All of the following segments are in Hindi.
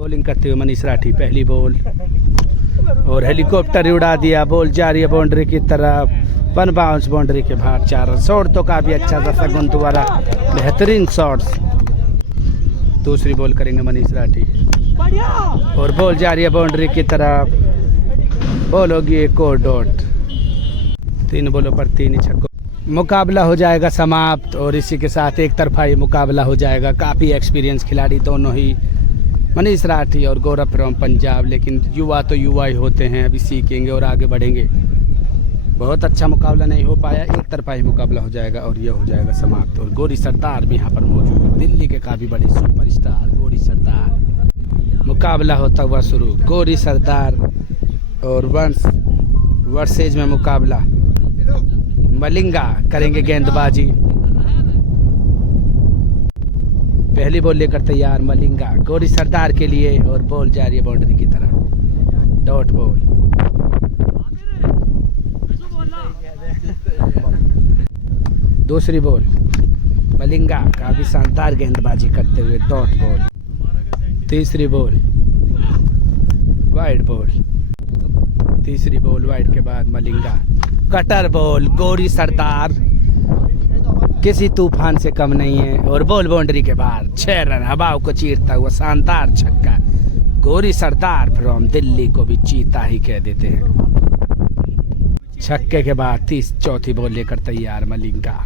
बॉलिंग करते हुए मनीष राठी, पहली बॉल और हेलीकॉप्टर उड़ा दिया। बॉल जा रही है बाउंड्री की तरफ, 1 बाउंस बाउंड्री के बाहर, 4 रन। शॉट तो काफी अच्छा था सगुन द्वारा, बेहतरीन शॉट्स। दूसरी बॉल करेंगे मनीष राठी और बॉल जा रही है बाउंड्री की तरफ, बॉल होगी एक और डॉट। 3 बॉलों पर 3 छक्कों, मुकाबला हो जाएगा समाप्त और इसी के साथ एक तरफा ये मुकाबला हो जाएगा। काफ़ी एक्सपीरियंस खिलाड़ी दोनों ही, मनीष राठी और गौरव फ्रॉम पंजाब, लेकिन युवा तो युवा ही होते हैं, अभी सीखेंगे और आगे बढ़ेंगे। बहुत अच्छा मुकाबला नहीं हो पाया, एक तरफा ही मुकाबला हो जाएगा और यह हो जाएगा समाप्त। और गौरी सरदार भी यहाँ पर मौजूद, दिल्ली के काफ़ी बड़े सुपरस्टार गौरी सरदार। मुकाबला होता हुआ शुरू, गौरी सरदार और वंश वर्सेज में मुकाबला। मलिंगा करेंगे गेंदबाजी, पहली बॉल लेकर तैयार मलिंगा गौरी सरदार के लिए और बॉल जा रही है बाउंड्री की तरफ, डॉट बॉल। दूसरी बॉल मलिंगा काफी शानदार गेंदबाजी करते हुए, डॉट बॉल। तीसरी बॉल वाइड बॉल, तीसरी बॉल वाइड के बाद मलिंगा कटर बॉल। गौरी सरदार किसी तूफान से कम नहीं है और बॉल बाउंड्री के बाहर, 6 रन। हवाओं को चीरता हुआ शानदार छक्का। गौरी सरदार फ्रॉम दिल्ली को भी चीता ही कह देते हैं। छक्के के बाद 34 बॉल लेकर तैयार मलिंगा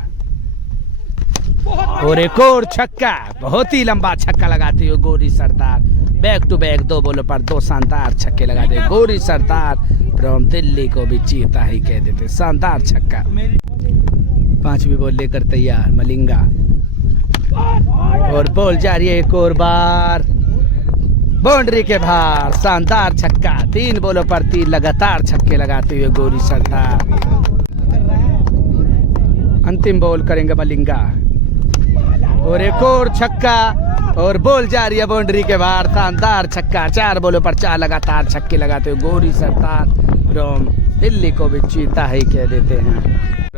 और एक और छक्का, बहुत ही लंबा छक्का लगाते हुए गौरी सरदार। बैक टू बैक 2 बॉलों पर 2 शानदार छक्के लगाते हैं। गौरी सरदार फ्रॉम दिल्ली को भी चीता ही कह देते, शानदार छक्का। 5वीं बॉल लेकर तैयार मलिंगा और बॉल जा रही है एक और बार बाउंड्री के बाहर, शानदार छक्का। 3 बॉलों पर 3 लगातार छक्के लगाते हुए गौरी सरदार। अंतिम बॉल करेंगे मलिंगा और एक और छक्का और बॉल जा रही है बाउंड्री के बाहर, शानदार छक्का। 4 बॉलों पर 4 लगातार छक्के लगाते हुए गौरी सरदार फ्रॉम दिल्ली को भी चीता ही कह देते हैं।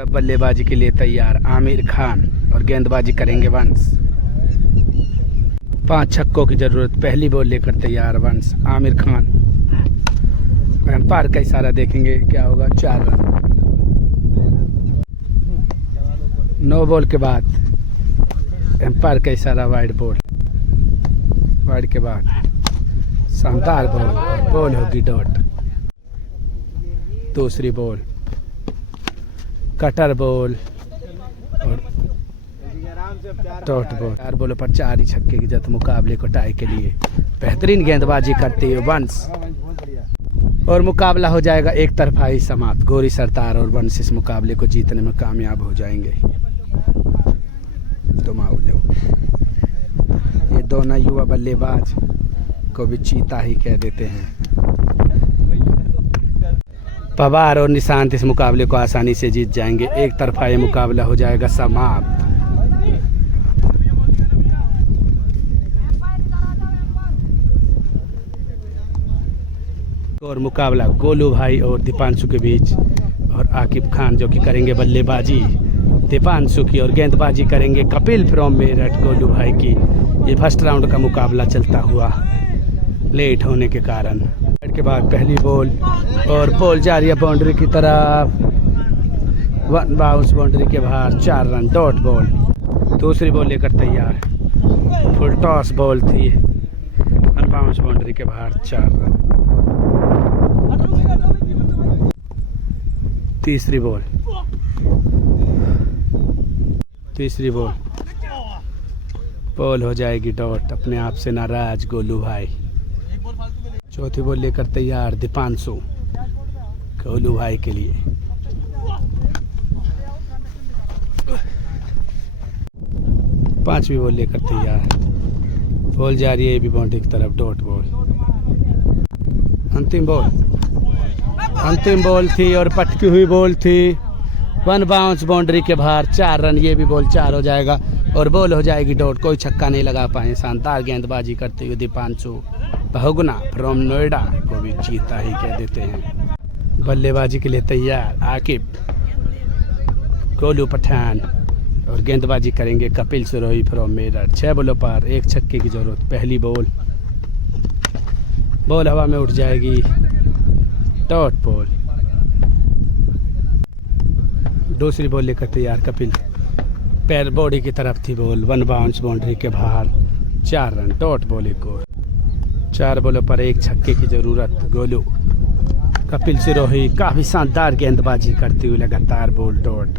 बल्लेबाजी के लिए तैयार आमिर खान और गेंदबाजी करेंगे वंश। 5 छक्कों की जरूरत, पहली बॉल लेकर तैयार वंश। आमिर खान एम्पायर का इशारा देखेंगे क्या होगा, 4 रन। 9 बॉल के बाद एम्पायर का इशारा वाइड बॉल, वाइड के बाद शानदार बॉल, बॉल होगी डॉट। दूसरी बॉल कटर बॉल और डॉट बॉल। 4 बॉलों पर 4 ही छक्के की जरूरत मुकाबले को टाई के लिए। बेहतरीन गेंदबाजी करते हुए वंश और मुकाबला हो जाएगा एक तरफा ही समाप्त। गौरी सरदार और वंश इस मुकाबले को जीतने में कामयाब हो जाएंगे। तो माउलो ये दोनों युवा बल्लेबाज को भी चीता ही कह देते हैं। पवार और निशांत इस मुकाबले को आसानी से जीत जाएंगे। एक तरफा ये मुकाबला हो जाएगा समाप्त। और मुकाबला गोलू भाई और दीपांशु के बीच और आकिब खान जो कि करेंगे बल्लेबाजी दीपांशु की और गेंदबाजी करेंगे कपिल फ्रॉम मेरठ गोलू भाई की। ये फर्स्ट राउंड का मुकाबला चलता हुआ लेट होने के कारण। के बाद पहली बॉल और बॉल जा रही है बाउंड्री की तरफ, 1 बाउंस बाउंड्री के बाहर, 4 रन, डॉट बॉल। दूसरी बॉल लेकर तैयार, फुल टॉस बॉल थी, 1 बाउंस बाउंड्री के बाहर, 4 रन। तीसरी बॉल बॉल हो जाएगी डॉट, अपने आप से नाराज गोलू भाई। चौथी बॉल लेकर तैयार दीपांशु गोलू भाई के लिए। पांचवी बॉल लेकर तैयार, बॉल जा रही है भी बाउंड्री की तरफ, डॉट बॉल। अंतिम बॉल थी और पटकी हुई बॉल थी, 1 बाउंस बाउंड्री के बाहर, 4 रन। ये भी बॉल 4 हो जाएगा और बॉल हो जाएगी डॉट। कोई छक्का नहीं लगा पाए। शानदार गेंदबाजी करते हुए दीपांशु बहुगुना फ्रॉम नोएडा को भी चीता ही कह देते हैं। बल्लेबाजी के लिए तैयार आकिब गोलू पठान और गेंदबाजी करेंगे कपिल सिरोही फ्रॉम मेरठ। 6 बॉलों पर 1 छक्के की जरूरत। पहली बॉल बॉल हवा में उठ जाएगी, डॉट बॉल। दूसरी बॉल लेकर तैयार कपिल, पैर बॉडी की तरफ थी बॉल, 1 बाउंस बाउंड्री के बाहर, 4 रन, डॉट बॉल एक और। 4 बॉलों पर 1 छक्के की जरूरत। गोलू, कपिल सिरोही काफी शानदार गेंदबाजी करते हुए लगातार बॉल डॉट।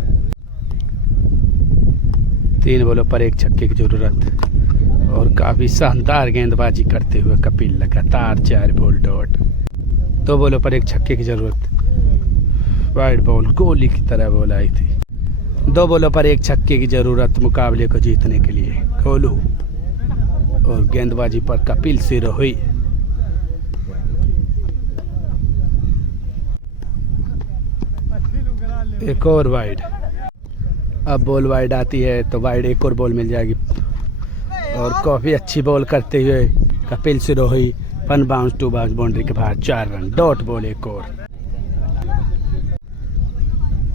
3 बॉलों पर 1 छक्के की जरूरत और काफी शानदार गेंदबाजी करते हुए कपिल लगातार 4 बॉल डॉट। 2 बॉलों पर 1 छक्के की जरूरत, वाइड बॉल गोली की तरह बॉल आई थी। 2 बॉलों पर 1 छक्के की जरूरत मुकाबले को जीतने के लिए। गोलू और गेंदबाजी पर कपिल सिरोही। एक और वाइड, अब बॉल वाइड आती है तो वाइड एक और बॉल मिल जाएगी और काफ़ी अच्छी बॉल करते हुए Kapil Sirohi 1 bounce 2 bounce boundary के बाहर, 4 रन, डॉट बॉल एक और।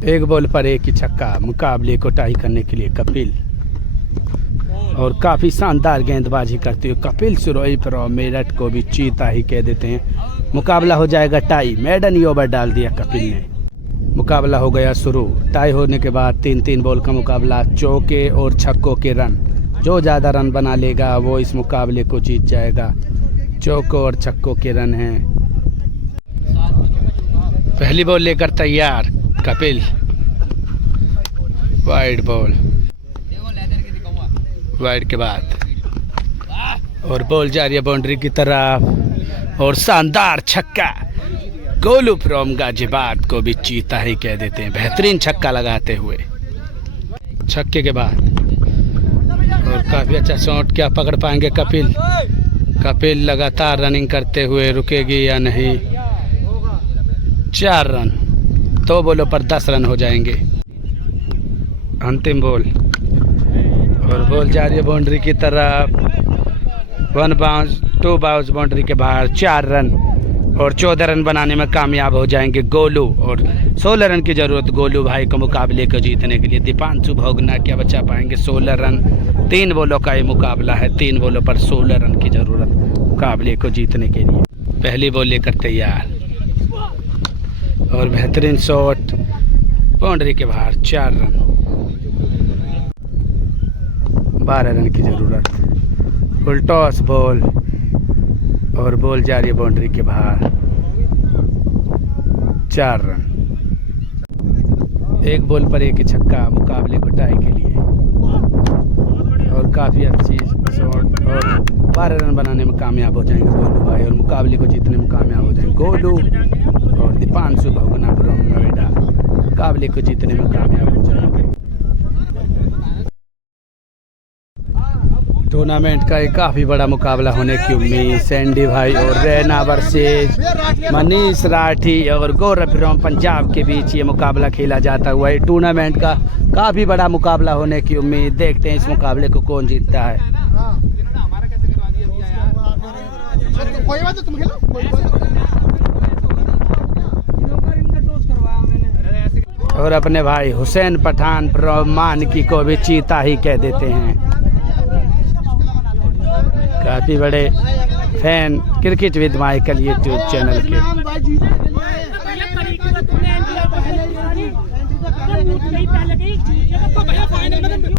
1 बॉल पर 1 ही छक्का मुकाबले को टाई करने के लिए कपिल और काफ़ी शानदार गेंदबाजी करते हुए कपिल सिरोही पर मेरठ को भी चीता ही कह देते हैं। मुकाबला हो जाएगा टाई, मेडन ही ओवर डाल दिया कपिल ने। मुकाबला हो गया शुरू। टाई होने के बाद 3-3 बॉल का मुकाबला, चौके और छक्कों के रन। जो ज़्यादा रन बना लेगा वो इस मुकाबले को जीत जाएगा। चौकों और छक्कों के रन हैं। पहली बॉल लेकर तैयार कपिल, वाइड बॉल, वाइड के बाद और बॉल जा रही है बाउंड्री की तरफ और शानदार छक्का। गोलू फ्रॉम गाजियाबाद को भी चीता ही कह देते हैं, बेहतरीन छक्का लगाते हुए। छक्के के बाद और काफ़ी अच्छा शॉट, क्या पकड़ पाएंगे कपिल? कपिल लगातार रनिंग करते हुए रुकेगी या नहीं? 4 रन, 2 बॉलों पर 10 रन हो जाएंगे। अंतिम बॉल और बॉल जा रही है बाउंड्री की तरफ, 1 बाउंस 2 बाउंस बाउंड्री के बाहर, 4 रन और 14 रन बनाने में कामयाब हो जाएंगे गोलू और 16 रन की जरूरत गोलू भाई को मुकाबले को जीतने के लिए। दीपांशु भोगना क्या बचा पाएंगे? 16 रन, 3 बॉलों का ये मुकाबला है, 3 बॉलों पर 16 रन की जरूरत मुकाबले को जीतने के लिए। पहली बॉल लेकर तैयार और बेहतरीन शॉट बाउंड्री के बाहर, 4 रन, 12 रन की जरूरत। फुल टॉस बॉल और बॉल जा रही है बाउंड्री के बाहर, 4 रन। 1 बॉल पर 1 छक्का मुकाबले को टाई के लिए और काफ़ी अच्छी शॉट और 12 रन बनाने में कामयाब हो जाएंगे गोलू भाई और मुकाबले को जीतने में कामयाब हो जाएंगे गोलू और दीपांशु भोगना फ्रॉम नोएडा मुकाबले को जीतने में कामयाब हो जाएंगे। टूर्नामेंट का एक काफ़ी बड़ा मुकाबला होने की उम्मीद। सैंडी भाई और रैना वर्सेस मनीष राठी और गौरव फ्रॉम पंजाब के बीच ये मुकाबला खेला जाता हुआ है। टूर्नामेंट का काफ़ी बड़ा मुकाबला होने की उम्मीद। देखते हैं इस मुकाबले को कौन जीतता है। और अपने भाई हुसैन पठान फ्रॉम मानकी को भी चीता ही कह देते हैं। काफ़ी बड़े fan cricket with Michael YouTube channel के।